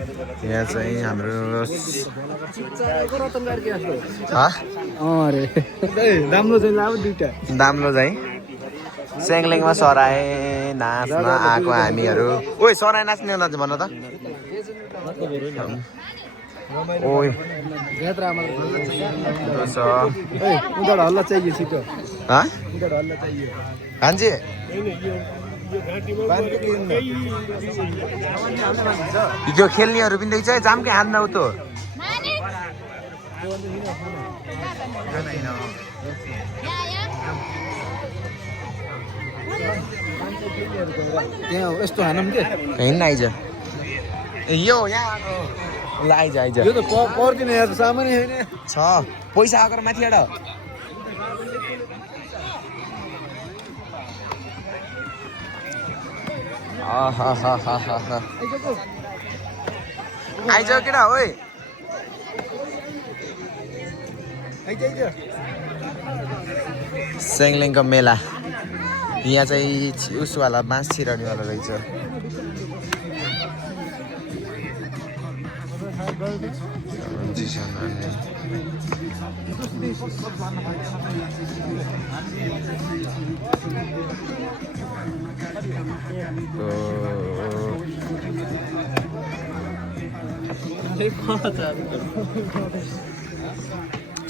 यहाँ चाहिँ हाम्रो दाम्लो चाहिँ सेङलेङमा सराय नाच्न आएको हामीहरू ओइ सराय नाच्ने होला भन त ओइ हल्ला चाहिए छिटो हान्छे हिजो खेल्नेहरू पनि देख्छ जामकै हान्न उ त त्यहाँ यस्तो हानौँ के हिँड्न आइज यो यहाँ ल आइज आइज यो त पर्दैन यार सामान्य होइन छ पैसा आएको माथिबाट आइज केटा ओइ सेङलेङको मेला यहाँ चाहिँ उसवाला बाँस छिराउनेवाला रहेछ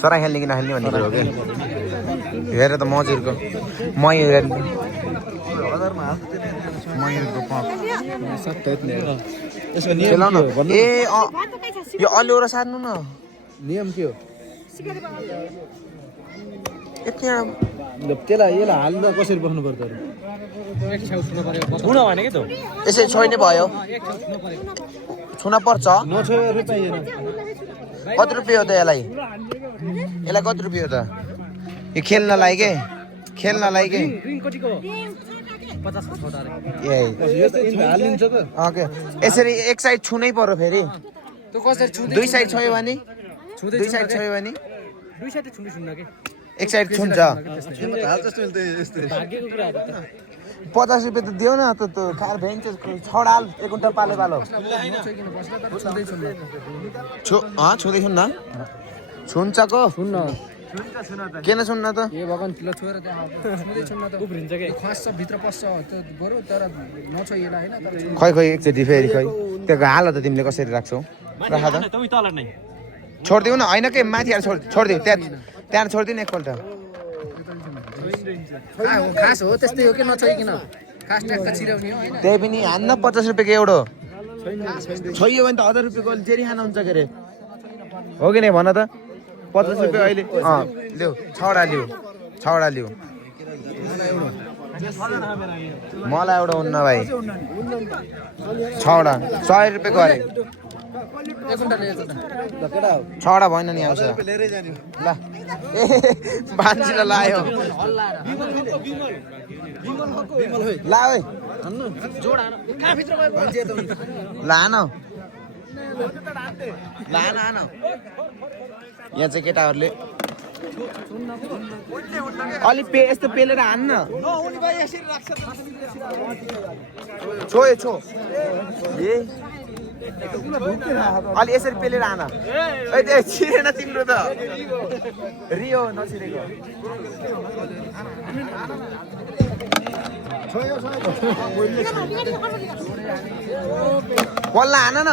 सरा खेल्ने कि नखेल्ने भन्ने कुरो हो कि हेर त मजुरको मयुरको ए यो अलिउरो सार्नु न नियम के हो त्यसलाई यसलाई हाल्दा कसरी बस्नु पर्छ यसै छोइ नै भयो छुन पर्छ नछोएर चाहिएन कति रुपियाँ हो त यसलाई कति रुपियाँ हो त यो खेल्नलाई के हालिन्छ त ओके यसरी एक साइड छुनै पर्यो फेरि दुई साइड छोयो भने एक साइड छुन्छ 50 रुपियाँ त दियो न त खाएर भ्याइन्छ छडाल एक कुन्टल पाले पालो छुँदै छुन्न छुन्छको किन छुन्न त खै एकचोटि फेरि खै त्यो हाल त तिमीले कसरी राख्छौ राख त छोडिदिउ न होइन के माथि छोडिदिउ त्यहाँ छोडिदिउ न एकपल्ट खास हो त्यस्तै हो कि नछोइकिन खास ट्याक्क छिराउने हो हैन त्यही पनि हान्न 50 रुपियाँको एउटो छोइयो भने त 1000 रुपियाँको जेरी खान हुन्छ के रे हो कि नै भन त 50 रुपियाँ अहिले ल्याउ छवटा ल्याउ मलाई एउटा हुन्न भाइ छवटा 100 रुपियाँको अरे छवटा भएन नि आउँछ ल ए बान्छीलाई लायो ला ओइ लान यहाँ चाहिँ केटाहरूले अलि यस्तो पेलेर हान्न छो ए अलि यसरी पेलेर हान छिरेन तिम्रो त रियो नछिरेको पल्ला हान न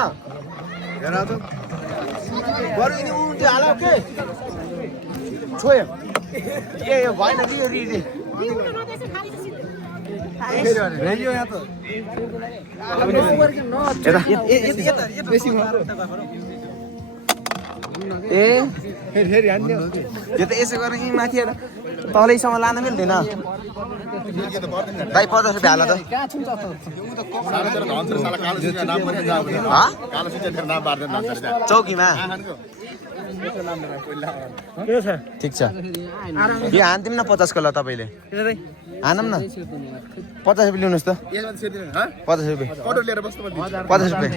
छोयो ए भएन कि यो रिदे यो त यसो गरेर यहीँ माथि तलैसँग लान मिल्दैन भाइ 50 रुपियाँ हाल त चौकीमा ठिक छ यो हान्दिउँ न 50 को ल तपाईँले हानौँ न 50 रुपियाँ लिनुहोस् त 50 रुपियाँ 50 रुपियाँ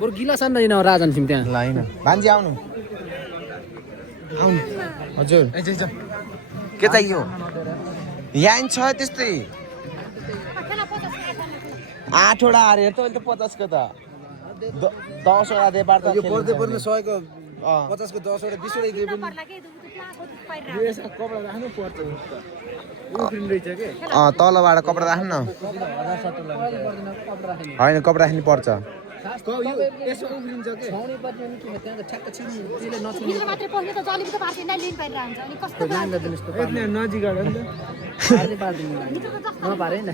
बरु गिलास आन्दैन राजन थिम त्यहाँ ल हैन भान्जी आउनु हजुर के चाहियो यहाँ छ त्यस्तै 8 वटा अरे तैँले त 50 को त 10 वटा दे पार्दा यो पर्दै पर्ने 100 को 50 को 10 वटा 20 वटा दिए पनि यो यसमा कपडा राख्नु पर्छ उफ्रिन रहेछ के तलबाट कपडा राख्नु न 1070 लाग्छ होइन कपडा राख्नु पर्छ यो यसो उफ्रिन्छ के छाउनी पर्ने नि किन त्यहाँ त ठ्याक्क छिर्नु त्यसले नछुने भित्र मात्र पस्ने त जलिबी त पार्दैन लिन पाइरहन्छ अनि कस्तो ल्यान्ड दिनुस् त यसले नजिक आएर नि त पार्दै पार्दैन नपारे नि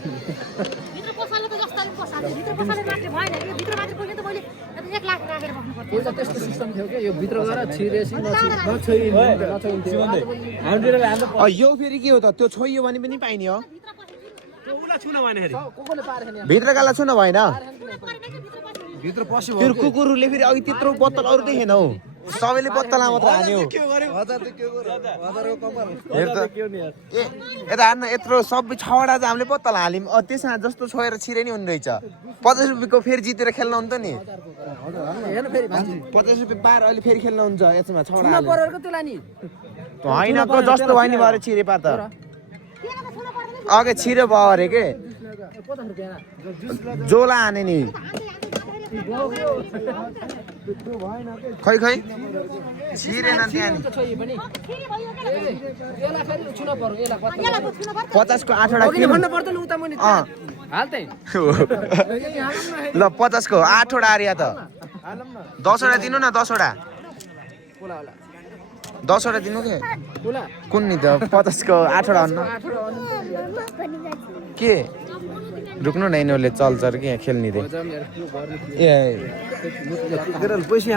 भित्र पसाले त जस्ताले पसाल्छ भित्र पसाले मात्र भएन यो भित्र मात्र पस्ने त मैले 1 लाख राखेर बस्नु पर्छ पहिला त्यस्तो सिस्टम थियो के यो भित्र गएर छिरेसी नछोइन्छ यो फेरि के हो त त्यो छोइयो भने पनि पाइने हो कोले पारेन भित्र गाला छुन भएन भित्र पस्यो फेरि कुकुरले फेरि अघि त्यत्रो बोतल अरू देखेन हौ सबैले बोतलमा मात्र हान्यो हजार त के गर्यो हजारको कपाल हेर त यता हान्न यत्रो सबै 6 वटा चाहिँ हामीले बोतल हाल्यौँ त्यसमा जस्तो छोएर छिरे नि हुने रहेछ 50 रुपियाँको फेरि जितेर खेल्न हुन्छ नि हेर्नु फेरि 50 रुपियाँ पार अहिले फेरि खेल्न हुन्छ यसमा 6 वटा हाल्यो परको त्यो लानी होइन को जस्तो भयो नि भएर छिरे पार त अघि छिरो भयो अरे के 50 रुपैयाँ जोला हाने नि खै खै छिरेन त्यहाँ नि छोइ पनि यसलाई फेरि छुन पर्यो यसलाई 50 को 8 वटा किन भन्न पर्दैन उता मुनि हाल्दै ल 50 को 8 वटा आरिया त 10 वटा दिनु न 10 वटा होला होला 10 वटा दिनु के होला कुन नि त 50 को 8 वटा अन्न के रुक्नु न यिनीहरूले चल्छ र के खेल्ने रे ए पैसा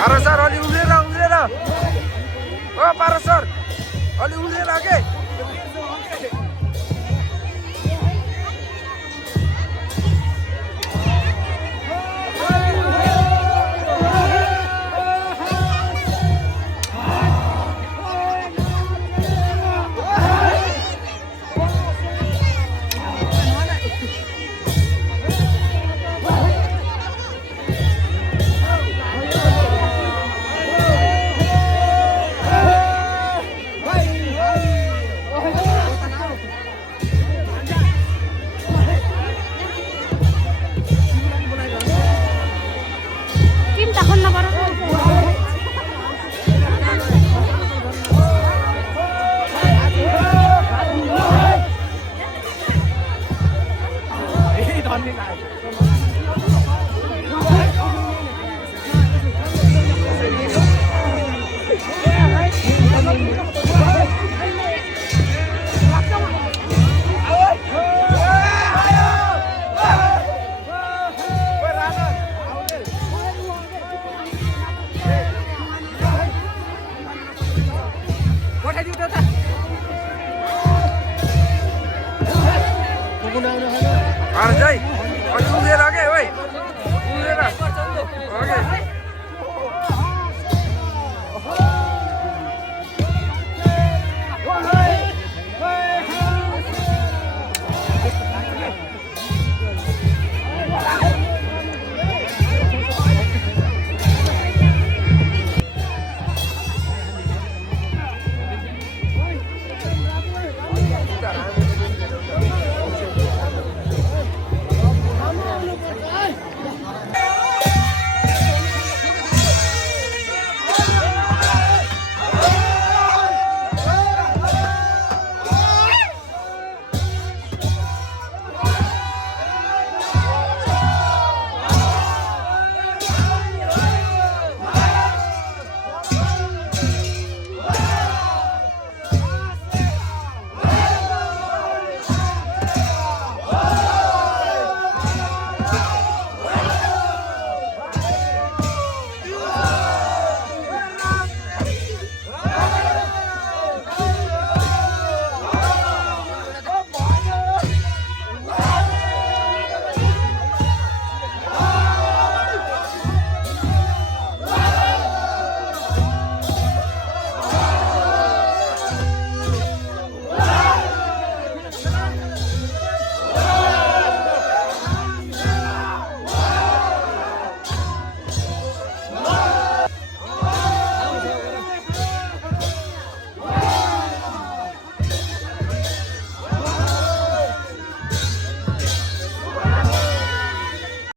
पारस सर अलि उम्रेर ओ पारस सर अलि उम्रेर के Arjay, are you there again? Wait,